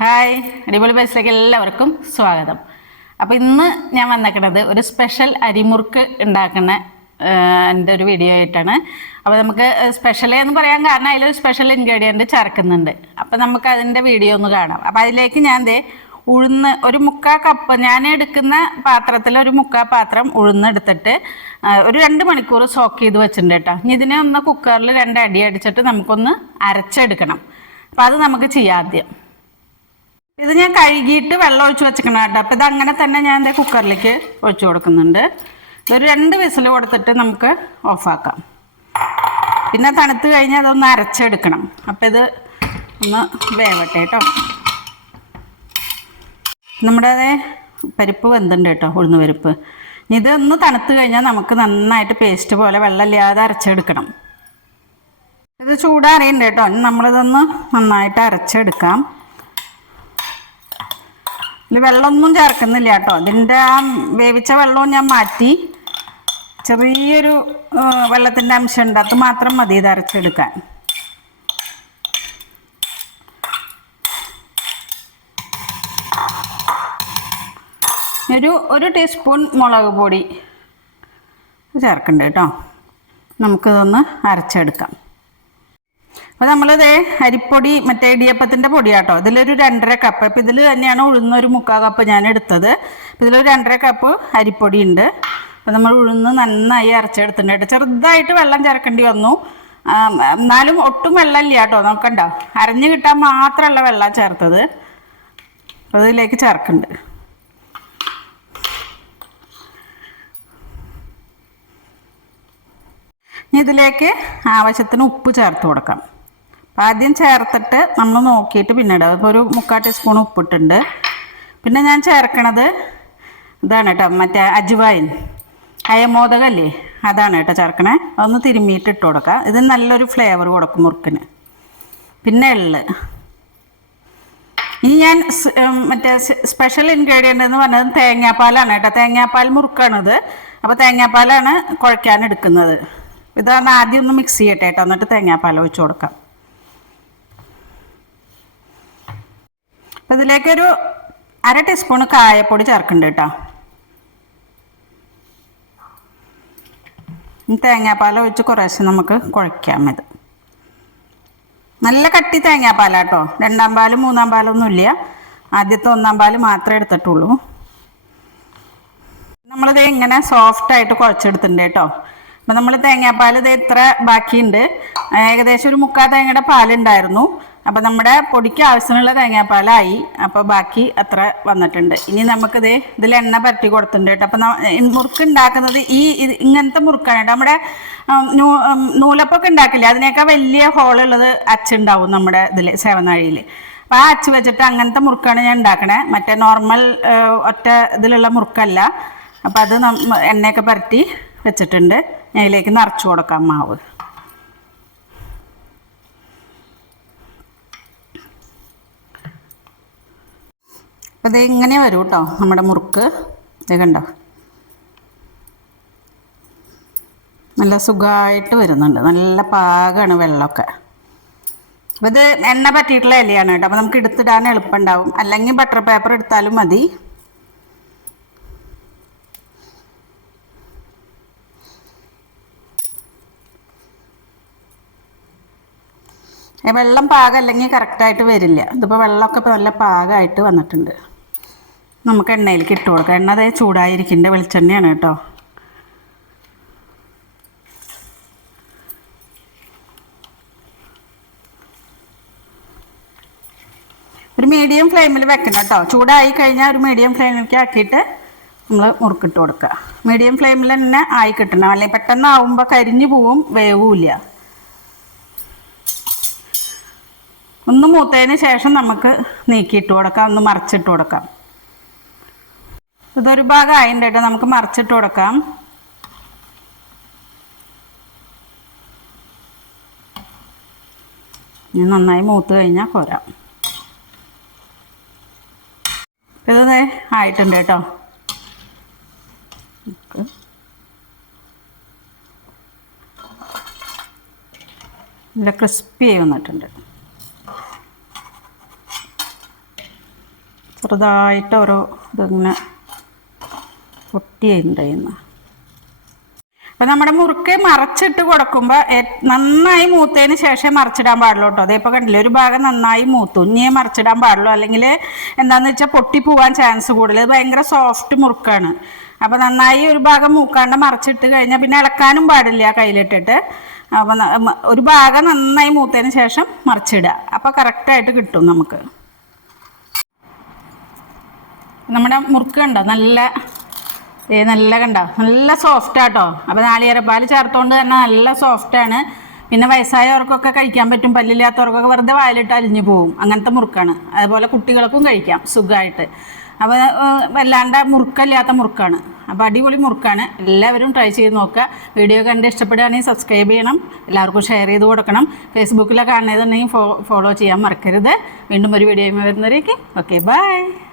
Hi അടിപൊളി പൈസയിലേക്ക് എല്ലാവർക്കും സ്വാഗതം. അപ്പോൾ ഇന്ന് ഞാൻ വന്നേക്കുന്നത് ഒരു സ്പെഷ്യൽ അരിമുറുക്ക് ഉണ്ടാക്കുന്ന എന്റെ ഒരു വീഡിയോ ആയിട്ടാണ്. അപ്പോൾ നമുക്ക് സ്പെഷ്യൽ എന്ന് പറയാൻ കാരണം അതിലൊരു സ്പെഷ്യൽ ഇൻഗ്രീഡിയന്റ് ചേർക്കുന്നുണ്ട്. അപ്പോൾ നമുക്ക് അതിന്റെ വീഡിയോ ഒന്ന് കാണാം. അപ്പോൾ അതിലേക്ക് ഞാൻ ദേ ഉഴുന്ന് ഒരു മുക്കാ കപ്പ് ഞാൻ എടുക്കുന്ന പാത്രത്തിൽ ഒരു മുക്കാ പാത്രം ഉഴുന്നെടുത്തിട്ട് ഒരു രണ്ട് മണിക്കൂർ സോക്ക് ചെയ്ത് വെച്ചിട്ടുണ്ട് കേട്ടോ. ഇനി ഇതിനെ ഒന്ന് കുക്കറിൽ രണ്ട് അടി അടിച്ചിട്ട് നമുക്കൊന്ന് അരച്ചെടുക്കണം. അപ്പോൾ അത് നമുക്ക് ചെയ്യാം ആദ്യം. ഇത് ഞാൻ കഴുകിയിട്ട് വെള്ളം ഒഴിച്ച് വെച്ചിരിക്കണം കേട്ടോ. അപ്പം ഇത് അങ്ങനെ തന്നെ ഞാൻ എന്റെ കുക്കറിലേക്ക് ഒഴിച്ചു കൊടുക്കുന്നുണ്ട്. ഇതൊരു രണ്ട് വിസിൽ കൊടുത്തിട്ട് നമുക്ക് ഓഫാക്കാം. പിന്നെ തണുത്ത് കഴിഞ്ഞാൽ അതൊന്ന് അരച്ചെടുക്കണം. അപ്പം ഇത് ഒന്ന് വേവട്ടെ കേട്ടോ. നമ്മുടെ അതേ പരിപ്പ് വെന്തുണ്ട് കേട്ടോ ഉഴുന്ന് പരിപ്പ്. ഇനി ഇതൊന്ന് തണുത്ത് കഴിഞ്ഞാൽ നമുക്ക് നന്നായിട്ട് പേസ്റ്റ് പോലെ വെള്ളമില്ലാതെ അരച്ചെടുക്കണം. ഇത് ചൂടാറിയുണ്ട് കേട്ടോ. നമ്മളിതൊന്ന് നന്നായിട്ട് അരച്ചെടുക്കാം. ഇതിൽ വെള്ളമൊന്നും ചേർക്കുന്നില്ല കേട്ടോ. ഇതിന്റെ ആ വേവിച്ച വെള്ളവും ഞാൻ മാറ്റി. ചെറിയൊരു വെള്ളത്തിന്റെ അംശം ഉണ്ട് അത് മാത്രം മതി ഇത് അരച്ചെടുക്കാൻ. ഒരു ഒരു ടീസ്പൂൺ മുളക് പൊടി ചേർക്കണ്ട കേട്ടോ. നമുക്കിതൊന്ന് അരച്ചെടുക്കാം. അപ്പോൾ നമ്മളിത് അരിപ്പൊടി മറ്റേ ഇടിയപ്പത്തിന്റെ പൊടിയാട്ടോ. ഇതിലൊരു രണ്ടര കപ്പ് അപ്പൊ ഇതിൽ തന്നെയാണ് ഉഴുന്ന ഒരു മുക്കാൽ കപ്പ് ഞാൻ എടുത്തത് ഇതിലൊരു രണ്ടര കപ്പ് അരിപ്പൊടി ഉണ്ട്. അപ്പോൾ നമ്മൾ ഉഴുന്ന് നന്നായി അരച്ചെടുത്തിട്ടുണ്ട്. ചെറുതായിട്ട് വെള്ളം ചേർക്കേണ്ടി വന്നു. എന്നാലും ഒട്ടും വെള്ളമില്ല കേട്ടോ. നോക്കണ്ടോ? അരഞ്ഞു കിട്ടാൻ മാത്രമല്ല വെള്ളം ചേർത്തത്. അതിലേക്ക് ചേർക്കുന്നുണ്ട്. ഇതിലേക്ക് ആവശ്യത്തിന് ഉപ്പ് ചേർത്ത് കൊടുക്കാം. അപ്പം ആദ്യം ചേർത്തിട്ട് നമ്മൾ നോക്കിയിട്ട് പിന്നെ അപ്പോൾ ഒരു മുക്കാൽ ടീസ്പൂൺ ഉപ്പിട്ടുണ്ട്. പിന്നെ ഞാൻ ചേർക്കണത് ഇതാണ് കേട്ടോ മറ്റേ അജ്വായിൻ. അയമോദകല്ലേ? അതാണ് കേട്ടോ ചേർക്കണേ. അതൊന്ന് തിരുമ്മിയിട്ട് ഇട്ട് കൊടുക്കുക. ഇത് നല്ലൊരു ഫ്ലേവർ കൊടുക്കും മുറുക്കിന്. പിന്നെ എള്ള്. ഇനി ഞാൻ മറ്റേ സ്പെഷ്യൽ ഇൻഗ്രീഡിയന്റ് എന്ന് പറഞ്ഞത് തേങ്ങാപ്പാലാണ് കേട്ടോ തേങ്ങാപ്പാൽ മുറുക്കാണിത്. അപ്പോൾ തേങ്ങാപ്പാലാണ് കുഴയ്ക്കാൻ എടുക്കുന്നത്. ഇതാണ് ആദ്യം ഒന്ന് മിക്സ് ചെയ്യട്ടെ കേട്ടോ എന്നിട്ട് തേങ്ങാപ്പാൽ ഒഴിച്ച് കൊടുക്കാം. അപ്പോൾ ഇതിലേക്കൊരു അര ടീസ്പൂൺ കായപ്പൊടി ചേർക്കുന്നുണ്ട് കേട്ടോ തേങ്ങാപ്പാൽ ഒഴിച്ച് കുറേശ്ശെ നമുക്ക് കുഴയ്ക്കാം ഇത്. നല്ല കട്ടി തേങ്ങാപ്പാലാട്ടോ രണ്ടാം പാലും മൂന്നാം പാലൊന്നും ഇല്ല. ആദ്യത്തെ ഒന്നാം പാൽ മാത്രമേ എടുത്തിട്ടുള്ളൂ. നമ്മളിത് ഇങ്ങനെ സോഫ്റ്റായിട്ട് കുഴച്ചെടുത്തിട്ടുണ്ട് കേട്ടോ അപ്പം നമ്മൾ തേങ്ങാപ്പാൽ ഇത് ഇത്ര ബാക്കിയുണ്ട്? ഏകദേശം ഒരു മുക്കാൽ തേങ്ങയുടെ പാലുണ്ടായിരുന്നു. അപ്പം നമ്മുടെ പൊടിക്ക് ആവശ്യമുള്ള തേങ്ങാപ്പാലായി. അപ്പോൾ ബാക്കി അത്ര വന്നിട്ടുണ്ട്. ഇനി നമുക്കിത് ഇതിൽ എണ്ണ പരട്ടി കൊടുത്തിട്ടുണ്ട് കേട്ടോ. അപ്പം മുറുക്ക് ഉണ്ടാക്കുന്നത് ഈ ഇങ്ങനത്തെ മുറുക്കാണ് കേട്ടോ. നമ്മുടെ നൂലപ്പൊക്കെ ഉണ്ടാക്കില്ലേ? അതിനേക്കാൾ വലിയ ഹോളുള്ളത് അച്ചുണ്ടാവും നമ്മുടെ ഇതിൽ സേവനാഴിയിൽ അപ്പോൾ ആ അച്ച് വെച്ചിട്ട് അങ്ങനത്തെ മുറുക്കാണ് ഞാൻ ഉണ്ടാക്കണേ. മറ്റേ നോർമൽ ഒറ്റ ഇതിലുള്ള മുറുക്കല്ല. അപ്പം അത് എണ്ണയൊക്കെ പരട്ടി വെച്ചിട്ടുണ്ട്. ഞാൻ ഇതിലേക്ക് നിറച്ച് കൊടുക്കാം മാവ്. അപ്പം ഇത് ഇങ്ങനെ വരും കേട്ടോ നമ്മുടെ മുറുക്ക്. ഇത് കണ്ടോ? നല്ല സുഖമായിട്ട് വരുന്നുണ്ട്. നല്ല പാകമാണ് വെള്ളമൊക്കെ. അപ്പോൾ ഇത് എണ്ണ പറ്റിയിട്ടുള്ള ഇലയാണ് കേട്ടോ. അപ്പോൾ നമുക്ക് എടുത്തിടാൻ എളുപ്പമുണ്ടാവും. അല്ലെങ്കിൽ ബട്ടർ പേപ്പർ എടുത്താലും മതി. വെള്ളം പാകം അല്ലെങ്കിൽ കറക്റ്റായിട്ട് വരില്ല. ഇതിപ്പോൾ വെള്ളമൊക്കെ നല്ല പാകമായിട്ട് വന്നിട്ടുണ്ട്. നമുക്ക് എണ്ണയിലേക്ക് ഇട്ട് കൊടുക്കാം. എണ്ണ അതേ ചൂടായിരിക്കേണ്ട വെളിച്ചെണ്ണയാണ് കേട്ടോ. ഒരു മീഡിയം ഫ്ലെയിമിൽ വെക്കണം കേട്ടോ. ചൂടായി കഴിഞ്ഞാൽ ഒരു മീഡിയം ഫ്ലെയിമിലേക്ക് ആക്കിയിട്ട് നമ്മൾ മുറുക്കിട്ട് കൊടുക്കുക. മീഡിയം ഫ്ലെയിമിൽ തന്നെ ആയി കിട്ടണം. അല്ലെങ്കിൽ പെട്ടെന്ന് ആവുമ്പോൾ കരിഞ്ഞു പോവും വേവുമില്ല ഒന്ന് മൂത്തതിന് ശേഷം നമുക്ക് നീക്കിയിട്ട് കൊടുക്കാം ഒന്ന് മറിച്ചിട്ട് കൊടുക്കാം. ഇതൊരു ഭാഗം ആയിട്ടുണ്ട് കേട്ടോ. നമുക്ക് മറിച്ചിട്ട് കൊടുക്കാം. ഇനി നന്നായി മൂത്ത് കഴിഞ്ഞാൽ പോരാം. ഇത് ആയിട്ടുണ്ട് കേട്ടോ. നല്ല ക്രിസ്പി ആയി വന്നിട്ടുണ്ട്. ചെറുതായിട്ട് ഓരോ ഇതിങ്ങനെ പൊട്ടിയുണ്ടായിരുന്നു. അപ്പം നമ്മുടെ മുറുക്ക് മറച്ചിട്ട് കൊടുക്കുമ്പോൾ നന്നായി മൂത്തതിന് ശേഷം മറച്ചിടാൻ പാടുള്ളൂ കേട്ടോ. അതേ കണ്ടില്ല ഒരു ഭാഗം നന്നായി മൂത്തു. ഇനിയേ മറച്ചിടാൻ പാടുള്ളൂ. അല്ലെങ്കിൽ എന്താണെന്ന് വെച്ചാൽ പൊട്ടി പോകാൻ ചാൻസ് കൂടുതൽ ഭയങ്കര സോഫ്റ്റ് മുറുക്കാണ്. അപ്പൊ നന്നായി ഒരു ഭാഗം മൂക്കാണ്ട് മറച്ചിട്ട് കഴിഞ്ഞാൽ പിന്നെ ഇളക്കാനും പാടില്ല കയ്യിലിട്ടിട്ട്. അപ്പൊ ഒരു ഭാഗം നന്നായി മൂത്തതിന് ശേഷം മറിച്ചിടുക. അപ്പോൾ കറക്റ്റായിട്ട് കിട്ടും നമുക്ക്. നമ്മുടെ മുറുക്ക് കണ്ടോ? നല്ല ഏ നല്ല കണ്ടോ? നല്ല സോഫ്റ്റ് ആട്ടോ. അപ്പോൾ നാളികേരപ്പാൽ ചേർത്തുകൊണ്ട് തന്നെ നല്ല സോഫ്റ്റാണ് പിന്നെ വയസ്സായവർക്കൊക്കെ കഴിക്കാൻ പറ്റും പല്ലില്ലാത്തവർക്കൊക്കെ വെറുതെ വായിലിട്ട് അലിഞ്ഞു പോവും. അങ്ങനത്തെ മുറുക്കാണ്. അതുപോലെ കുട്ടികൾക്കും കഴിക്കാം സുഖമായിട്ട് അപ്പോൾ വല്ലാണ്ട് മുറുക്കല്ലാത്ത മുറുക്കാണ്. അപ്പോൾ അടിപൊളി മുറുക്കാണ്. എല്ലാവരും ട്രൈ ചെയ്ത് നോക്കുക. വീഡിയോ കണ്ട് ഇഷ്ടപ്പെടുകയാണെങ്കിൽ സബ്സ്ക്രൈബ് ചെയ്യണം. എല്ലാവർക്കും ഷെയർ ചെയ്ത് കൊടുക്കണം. ഫേസ്ബുക്കിലൊക്കെ കാണുന്നതുണ്ടെങ്കിൽ ഫോളോ ചെയ്യാൻ മറക്കരുത്. വീണ്ടും ഒരു വീഡിയോ വരുന്നവരേക്ക്. Okay bye